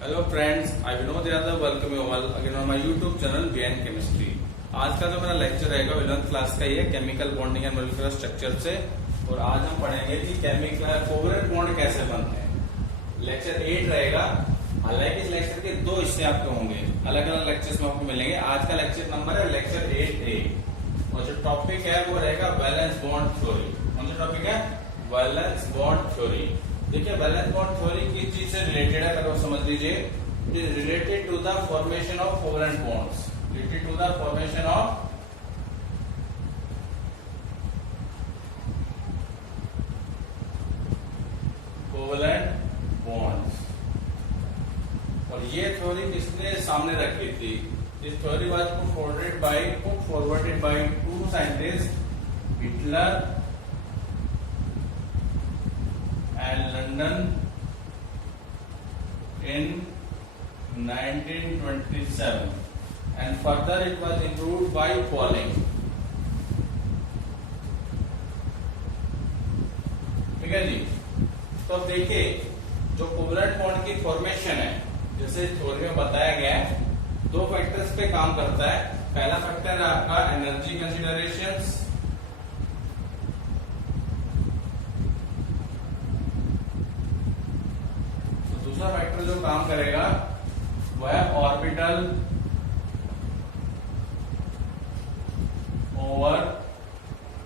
Hello friends, I Vinod Yadav welcome you all again on my YouTube channel BN chemistry. आज का जो मेरा lecture रहेगा 11th क्लास का ही है, chemical bonding and molecular structure से। और आज हम पढ़ेंगे कि केमिकल कोवलेंट बॉन्ड कैसे बनते हैं। लेक्चर 8 रहेगा। हालांकि इस लेक्चर के दो हिस्से आपके होंगे, अलग अलग लेक्चर्स में आपको मिलेंगे। आज का लेक्चर नंबर है लेक्चर 8A और जो टॉपिक है वो रहेगा वैलेंस बॉन्ड थ्योरी। कौन सा टॉपिक है? Valence bond theory. देखिए, वैलेंस बॉन्ड थ्योरी किस चीज से रिलेटेड है अगर समझ लीजिए। It is related to the formation of covalent bonds, related to the formation of covalent bonds. और ये थ्योरी किसने सामने रखी थी? This theory was put forwarded by two scientist, Heitler and London in 1927 and further it was improved by Pauling। ठीक है जी। तो अब देखिए, जो कोवलेंट बॉन्ड की फॉर्मेशन है, जैसे थ्योरी में बताया गया है, दो फैक्टर्स पे काम करता है। पहला फैक्टर है आपका एनर्जी कंसिडरेशंस, दूसरा फैक्टर जो काम करेगा वह है ऑर्बिटल ओवरलैपिंग।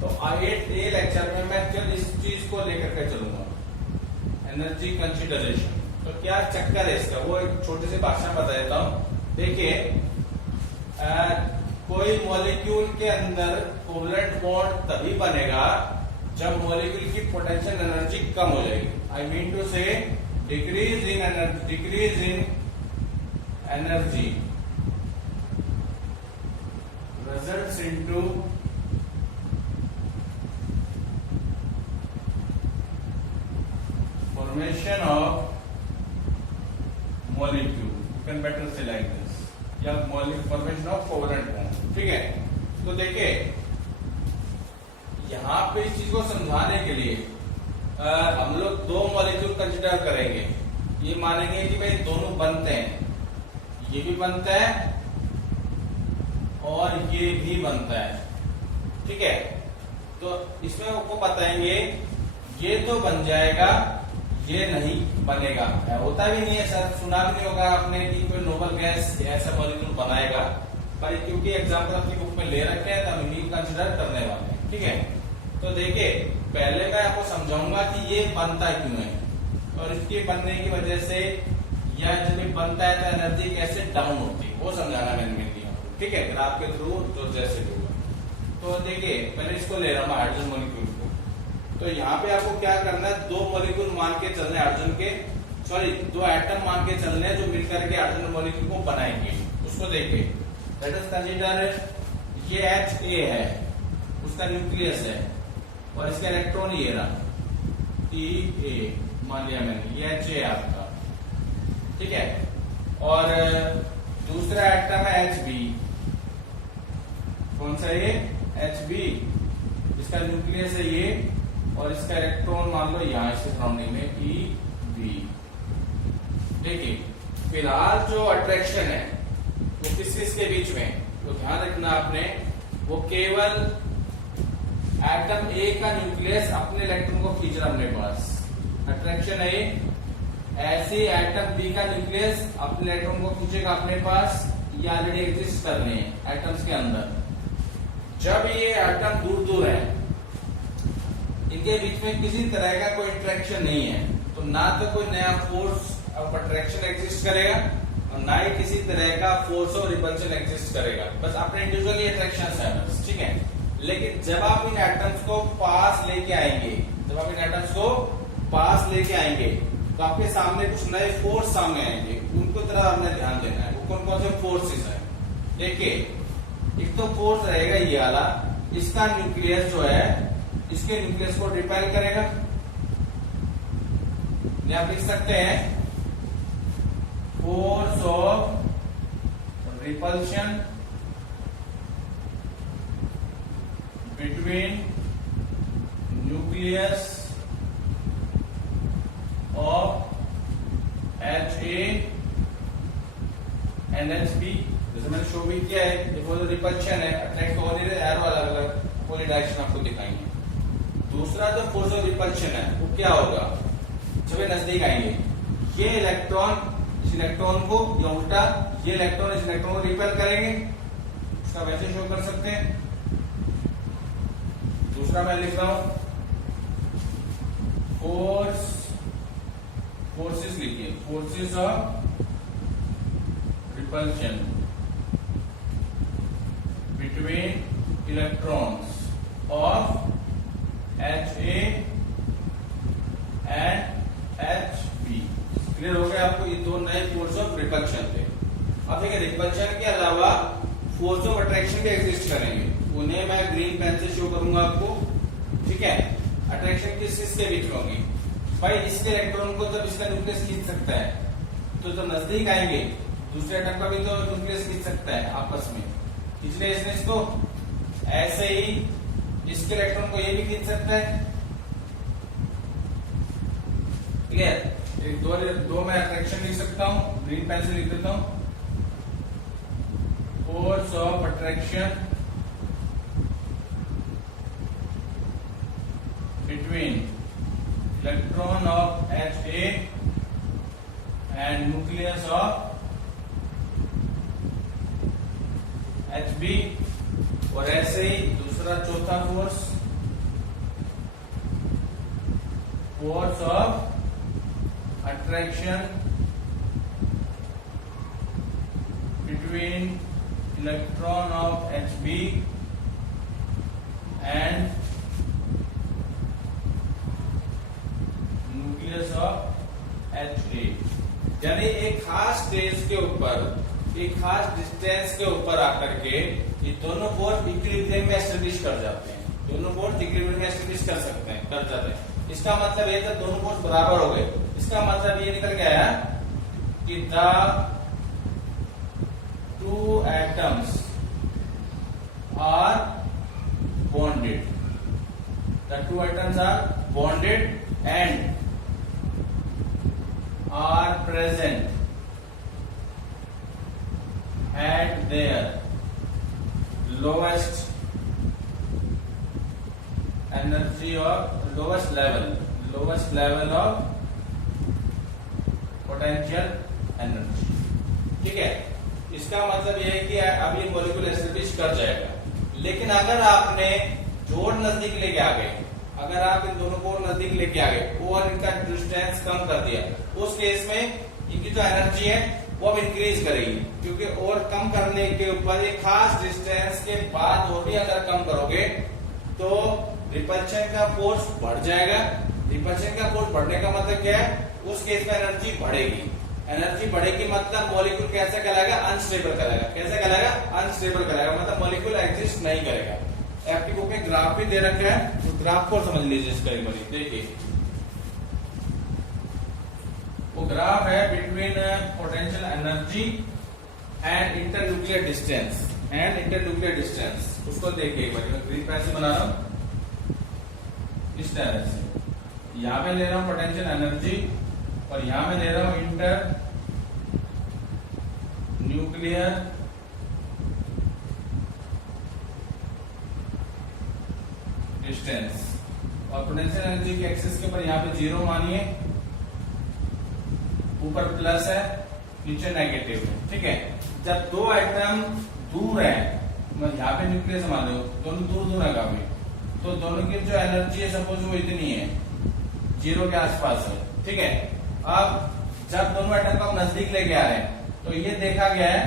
तो 8A लेक्चर में मैं केवल इस चीज को लेकर के चलूंगा, एनर्जी कंसिडरेशन। तो क्या चक्कर है इसका, वो एक छोटी सी भाषा में बता देता हूं। देखिए, कोई मॉलिक्यूल के अंदर कोवलेंट बॉन्ड तभी बनेगा जब मॉलिक्यूल की पोटेंशियल एनर्जी कम हो जाएगी। आई मीन टू से decrease in energy results into formation of molecule. You can better से लाइक दिस, या फॉर्मेशन ऑफ कोवलेंट बॉन्ड। ठीक है। तो देखिए, यहाँ पे इस चीज को समझाने के लिए हम लोग दो मॉलिक्यूल कंसिडर करेंगे। ये मानेंगे कि भाई दोनों बनते हैं, ये भी बनता है और ये भी बनता है। ठीक है। तो इसमें आपको बताएंगे ये तो बन जाएगा, ये नहीं बनेगा। होता भी नहीं है सर, सुना भी नहीं होगा आपने कि कोई नोबल गैस ऐसा मॉलिक्यूल बनाएगा, पर क्योंकि एग्जाम्पल अपनी बुक में ले रखे हैं तो हम इन्हीं कंसिडर करने वाले हैं। ठीक है। तो देखिए, पहले मैं आपको समझाऊंगा कि ये बनता क्यों है और इसके बनने की वजह से या जब ये बनता है तो एनर्जी कैसे डाउन होती है, वो समझाना मैंने दिया। ठीक है, ग्राफ के थ्रू जो जैसे भी होगा। तो देखिए, पहले इसको ले रहा हूं हाइड्रोजन मॉलिक्यूल को। तो यहाँ पे आपको क्या करना है, दो मॉलिक्यूल मान के चलने हाइड्रोजन के, सॉरी दो एटम मान के चलने जो मिलकर के हाइड्रोजन मॉलिक्यूल को बनाएंगे। उसको देखिए, लेट अस कंसीडर ये HA है, उसका न्यूक्लियस है और इसका इलेक्ट्रॉन ये रहा TA, मान लिया मैंने, ये HA आपका। ठीक है। और दूसरा एटम है HB। कौन सा ये? HB। इसका न्यूक्लियस है ये और इसका इलेक्ट्रॉन मान लो यहां इसके सराउंडिंग में EB। देखिए, फिलहाल जो अट्रैक्शन है वो किस किस के बीच में, तो ध्यान रखना आपने, वो केवल एटम A का न्यूक्लियस अपने इलेक्ट्रॉन को खींच रहा अपने पास, अट्रैक्शन है। ऐसे एटम B का न्यूक्लियस अपने इलेक्ट्रॉन को खींचेगा अपने पास, ये ऑलरेडी एग्जिस्ट कर रहे हैं एटम्स के अंदर। जब ये एटम दूर दूर है, इनके बीच में किसी तरह का कोई इंटरेक्शन नहीं है, तो ना तो कोई नया फोर्स ऑफ अट्रैक्शन एग्जिस्ट करेगा और ना ही किसी तरह का फोर्स ऑफ रिपल्शन एग्जिस्ट करेगा। बस अपने इंडिविजुअली अट्रैक्शन है बस। ठीक है। लेकिन जब आप इन एटम्स को पास लेके आएंगे, तो आपके सामने कुछ नए फोर्स सामने आएंगे, उनको तरह हमने ध्यान देना है। वो कौन कौन से फोर्सेस हैं? देखिए, एक तो फोर्स रहेगा ये वाला, इसका न्यूक्लियस जो है इसके न्यूक्लियस को रिपेल करेगा। आप लिख सकते हैं force of repulsion between nucleus और NHP, जैसे मैंने शो भी किया है, देखो जो रिपल्शन है, अट्रैक्ट हो नहीं रहे, एरो अलग अलग पूरी डायरेक्शन आपको दिखाएंगे। दूसरा जो फोर्स ऑफ रिपल्शन है वो क्या होगा, जब ये नजदीक आएंगे, ये इलेक्ट्रॉन इस इलेक्ट्रॉन को, या उल्टा ये इलेक्ट्रॉन इस इलेक्ट्रॉन को रिपेल करेंगे, इसका वैसे शो कर सकते हैं। दूसरा मैं लिख रहा हूं फोर्सेस लिखिए, forces of repulsion between electrons of HA and HP। Clear हो गया आपको, ये दो नए फोर्स ऑफ रिपल्शन थे। अब देखिए रिपल्शन के अलावा फोर्स ऑफ अट्रैक्शन भी एग्जिस्ट करेंगे, उन्हें मैं ग्रीन पेन से शो करूंगा आपको, ठीक है। अट्रैक्शन किस चीज के बीच में होगी भाई, इसके इलेक्ट्रॉन को जब इसका न्यूक्लियस खींच सकता है, तो जब नजदीक आएंगे दूसरे एटम का भी तो न्यूक्लियस खींच सकता है आपस में, इसलिए इसने इसको ऐसे ही इसके इलेक्ट्रॉन को ये भी खींच सकता है। क्लियर, दो मैं अट्रैक्शन लिख सकता हूं, ग्रीन पेन से लिख देता हूं, force of attraction between electron of HA and nucleus of HB, और ऐसे ही दूसरा चौथा force, force of attraction between electron of HB and nucleus of HA। यानी एक खास स्टेज के ऊपर, एक खास डिस्टेंस के ऊपर आकर के ये दोनों फोर्स इक्विलिब्रियम में एस्टेब्लिश कर जाते हैं, दोनों फोर्स इक्विलिब्रियम में एस्टेब्लिश कर सकते हैं, कर जाते हैं। इसका मतलब ये जब दोनों फोर्स बराबर हो गए, इसका मतलब ये निकल गया है कि the two atoms are bonded, the two atoms are bonded and are present at their lowest energy or lowest level of potential energy। ठीक है, इसका मतलब यह है कि अब ये मॉलिक्यूल एस्टेब्लिश कर जाएगा, लेकिन अगर आपने जोड़ नजदीक लेके आ गए, अगर आप इन दोनों को नजदीक लेके आ गए और इनका डिस्टेंस कम कर दिया, उस केस में इनकी जो एनर्जी है वो अब इंक्रीज करेगी, क्योंकि और कम करने के ऊपर एक खास डिस्टेंस के बाद और भी अगर कम करोगे तो रिपल्शन का फोर्स बढ़ जाएगा। रिपल्शन का फोर्स बढ़ने का मतलब क्या है, उस केस में एनर्जी बढ़ेगी। एनर्जी बढ़ेगी मतलब मॉलिक्यूल कैसा कहलाएगा, अनस्टेबल कहलाएगा। कैसा कहलाएगा, अनस्टेबल कहलाएगा, मतलब मॉलिक्यूल एग्जिस्ट नहीं करेगा। आपकी बुक में ग्राफ भी दे रखा है, तो ग्राफ को समझ लीजिए इसका एक बार देखिए। वो ग्राफ है between potential energy and internuclear distance, उसको देखिए एक बार। मैं ग्रीन पेन से बना रहा हूं इस तरह से, यहां पे ले रहा हूं पोटेंशियल एनर्जी और यहां पे ले रहा हूं इंटर न्यूक्लियर डिस्टेंस, और पोटेंशियल एनर्जी के एक्सिस के ऊपर यहाँ पे 0 मानिए, ऊपर प्लस है, नीचे नेगेटिव है। ठीक है, जब दो आइटम दूर है, मतलब यहाँ पे न्यूक्लियस मान लो दोनों दूर दूर है काफी, तो दोनों की जो एनर्जी है सपोज वो इतनी है, 0 के आसपास है। ठीक है, अब जब दोनों आइटम को हम नजदीक लेके आ रहे हैं तो ये देखा गया है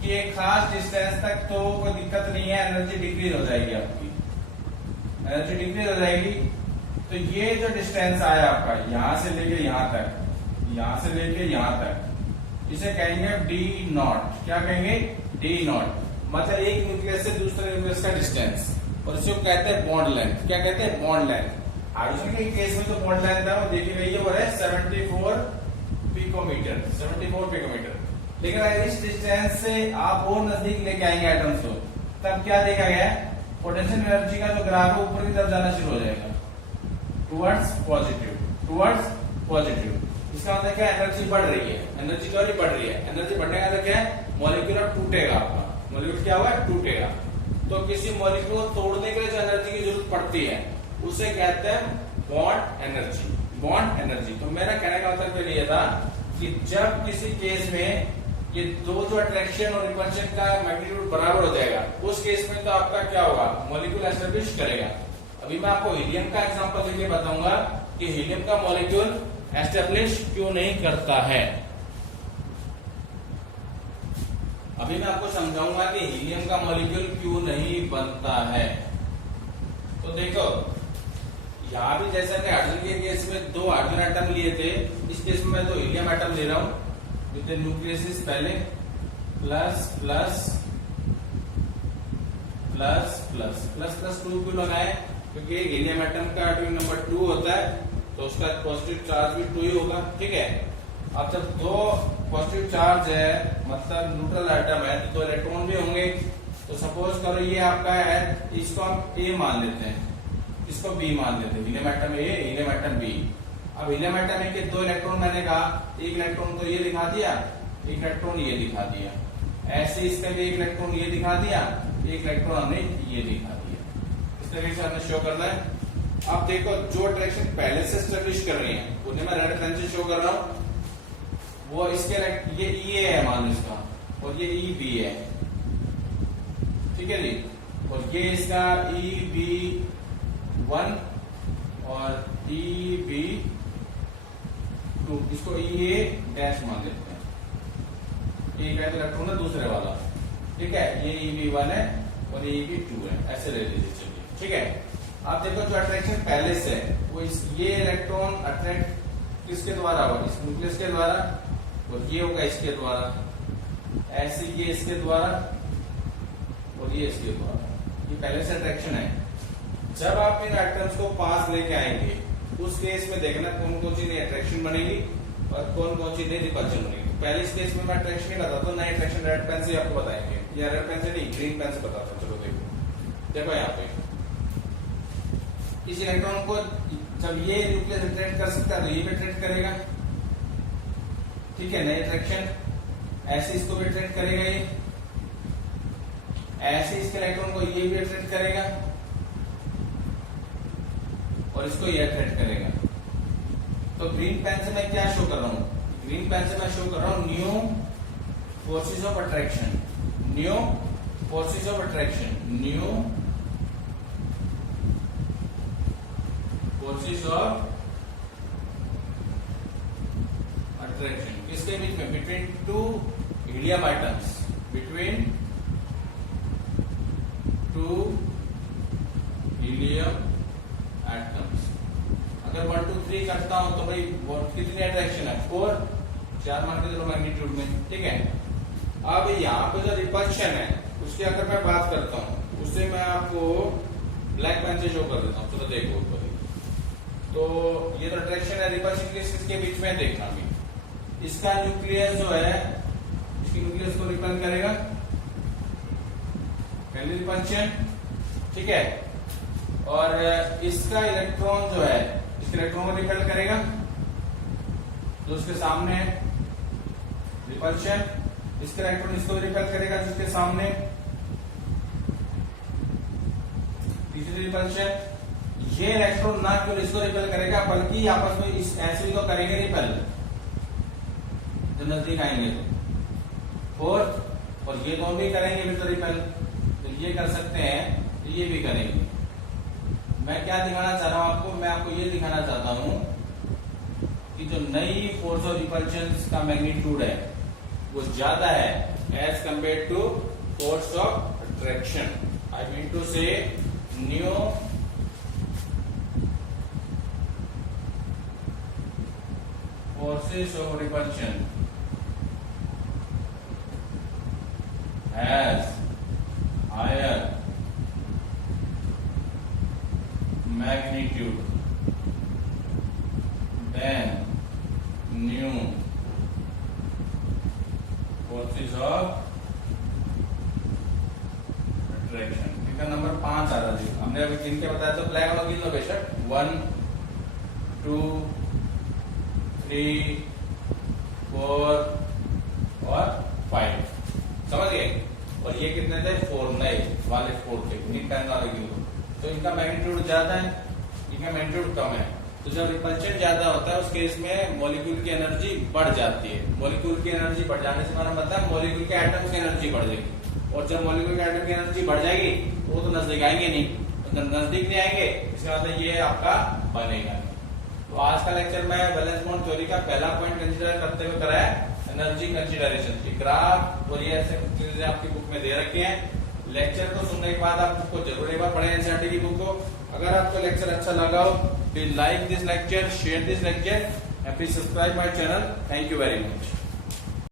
कि एक खास डिस्टेंस तक तो कोई दिक्कत नहीं है, एनर्जी डिक्रीज हो जाएगी, आपकी एनर्जी डिक्रीज हो जाएगी। तो ये जो डिस्टेंस आया आपका यहां से लेके यहां तक, यहां से लेके यहां तक, इसे कहेंगे डी नॉट। क्या कहेंगे, डी नॉट, मतलब एक न्यूक्लियस से दूसरे न्यूक्लियस का डिस्टेंस, और इसको कहते हैं बॉन्ड लेंथ। क्या कहते हैं, बॉन्ड लेंथ। हाइड्रोजन के केस में जो बॉन्ड लेंथ है वो देखी गई है, वो है 74 पिकोमीटर, 74 पिकोमीटर। लेकिन अगर इस डिस्टेंस से आप और नजदीक लेके आएंगे एटम्स को, तब क्या देखा गया है, पोटेंशियल एनर्जी का जो ग्राफ है ऊपर की तरफ जाना शुरू हो जाएगा, टुवर्ड्स पॉजिटिव। इसका मतलब क्या, एनर्जी बढ़ रही है, एनर्जी क्यों नहीं बढ़ रही है, एनर्जी बढ़ने का मतलब क्या है, मॉलिक्यूल टूटेगा, आपका मॉलिक्यूल क्या होगा, टूटेगा। तो किसी मॉलिक्यूल को तोड़ने के लिए जो एनर्जी की जरूरत पड़ती है उसे कहते हैं बॉन्ड एनर्जी, बॉन्ड एनर्जी। तो मेरा कहने का मतलब ये था कि जब किसी केस में ये दो जो अट्रैक्शन और रिपल्शन का मैग्नीट्यूड बराबर हो जाएगा, उस केस में तो आपका क्या होगा, मॉलिक्यूल एस्टेब्लिश करेगा। अभी मैं आपको हीलियम का एग्जांपल देके बताऊंगा कि हीलियम का मॉलिक्यूल एस्टेब्लिश क्यों नहीं करता है। अभी मैं आपको समझाऊंगा कि हीलियम का मॉलिक्यूल क्यों नहीं बनता है। तो देखो यहां भी जैसा कि हाइड्रोजन के केस में दो हाइड्रोजन एटम लिए थे, इस केस में मैं दो हीलियम एटम ले रहा हूं विद न्यूक्लियस पहले plus plus plus plus plus plus 2 क्यों लगाए, क्योंकि हीलियम एटम का एटॉमिक नंबर 2 होता है तो उसका पॉजिटिव चार्ज भी 2 ही होगा, ठीक है। अब जब दो पॉजिटिव चार्ज है मतलब न्यूट्रल एटम है तो दो इलेक्ट्रॉन भी होंगे। तो सपोज करो ये आपका है, इसको हम ए मान लेते हैं, इसको बी मान लेते हैं, helium atom A, helium atom B. अब हीलियम एटम ए के दो इलेक्ट्रॉन मैंने कहा, एक इलेक्ट्रॉन तो ये दिखा दिया, एक इलेक्ट्रॉन ये दिखा दिया, ऐसे इसका भी एक इलेक्ट्रॉन ये दिखा दिया, एक इलेक्ट्रॉन हमने ये दिखा दिया। इस तरीके से हमने शो करना है। अब देखो जो अट्रैक्शन पहले से एस्टेब्लिश कर रही है उन्हें मैं रेड पेन से शो कर रहा हूं, वो इसके ये ई है मान लो इसका, और ये ई बी है, ठीक है जी। और ये इसका ई बी 1 और ई बी 2, इसको ई ए डैश मान लेते हैं। ये कहते इलेक्ट्रॉन है दूसरे वाला, ठीक है, ये ई बी 1 है और ये ई बी 2 है, ऐसे ले लीजिए, चलिए ठीक है। आप देखो जो अट्रैक्शन पहले से है वो ये इलेक्ट्रॉन अट्रैक्ट किसके द्वारा होगा, इस न्यूक्लियस के द्वारा, और ये होगा इसके द्वारा, ऐसे ये इसके द्वारा और ये इसके द्वारा, ये पहले से अट्रैक्शन है। जब आप इन एटम्स को पास लेके आएंगे उस केस में देखना कौन कौन सी नई अट्रैक्शन बनेगी और कौन कौन सी नई रिपल्शन बनेगी। तो पहले इस केस में मैं अट्रैक्शन नहीं बताता, तो नई अट्रैक्शन रेड पेन से आपको बताएंगे, या रेड पेन से नहीं ग्रीन पेन से बताता हूं। चलो देखो यहाँ पे इस इलेक्ट्रॉन को जब ये न्यूक्लियस अट्रैक्ट कर सकता है तो ये भी अट्रैक्ट करेगा, ठीक है, नई अट्रैक्शन। ऐसे इसको भी अट्रैक्ट करेगा ये, ऐसे इसके इलेक्ट्रॉन को ये भी अट्रैक्ट करेगा और इसको ये अट्रैक्ट करेगा। तो ग्रीन पेन से मैं क्या शो कर रहा हूं, ग्रीन पेन से मैं शो कर रहा हूं new forces of attraction, new forces of attraction, new forces of attraction. किसके बीच में, between two helium items, between two helium atoms. अगर 1 2 3 करता हूं तो भाई कितनी अट्रैक्शन है, 4 मान के चलो मैग्नीट्यूड में, ठीक है। अब यहाँ पे जो रिपल्शन है उसकी अगर मैं बात करता हूं उससे मैं आपको ब्लैक पेन से शो कर देता हूं। चलो देखो ऊपर, तो ये तो अट्रैक्शन है, रिपल्शन किसके बीच में देखना भी, इसका न्यूक्लियस जो है इसकी न्यूक्लियस को रिपल करेगा, पहली रिपल्शन, ठीक है। और इसका इलेक्ट्रॉन जो है इस इलेक्ट्रॉन को रिपेल करेगा जो उसके सामने है, रिपल्शन। इसका इलेक्ट्रॉन इसको रिपेल करेगा जिसके सामने, तीसरी रिपल्शन। ये इलेक्ट्रॉन ना केवल इसको रिपेल करेगा बल्कि आपस में इस ऐसे भी तो करेंगे रिपेल जब नजदीक आएंगे तो। फोर्थ, और ये दोनों भी करेंगे फिर तो रिपेल, तो ये कर सकते हैं तो ये भी करेंगे। मैं क्या दिखाना चाह रहा हूं आपको, मैं आपको ये दिखाना चाहता हूं कि जो नई फोर्स ऑफ रिपल्शन का मैग्नीट्यूड है वो ज्यादा है as compare to force of attraction. I mean to say new forces of repulsion has higher magnitude than new forces of attraction। इसका नंबर 5 आ रहा है, हमने अभी गिन के बताया तो ब्लैक वाला गिन लो बेशक, 1 2 3, 4 और 5, समझ गए। और ये कितने थे 4 नए वाले 4 थे, 10 वाले किलो। तो इनका मैग्नीट्यूड ज्यादा है, इनका मैग्नीट्यूड कम है। तो जब रिपल्शन ज्यादा होता है उस केस में मॉलिक्यूल की एनर्जी बढ़ जाती है। मॉलिक्यूल की एनर्जी बढ़ जाने से हमारा मतलब मॉलिक्यूल के एटम की एनर्जी बढ़ जाएगी। और जब मॉलिक्यूल के एटम की एनर्जी बढ़ जाएगी वो तो नजदीक आएंगे नहीं, तो नजदीक नहीं आएंगे, इसका मतलब ये आपका बनेगा नहीं। तो आज का लेक्चर में वैलेंस बॉन्ड थ्योरी का पहला पॉइंट कंसीडर करते हुए करा है एनर्जी कंसीडरेशन। ग्राफ और ये ऐसे चीजें आपकी बुक में दे रखे हैं। लेक्चर को सुनने के बाद आप उसको जरूर एक बार पढ़ें एनसीईआरटी की बुक को। अगर आपको लेक्चर अच्छा लगा हो please like this lecture, share this lecture and please subscribe my channel. Thank you very much.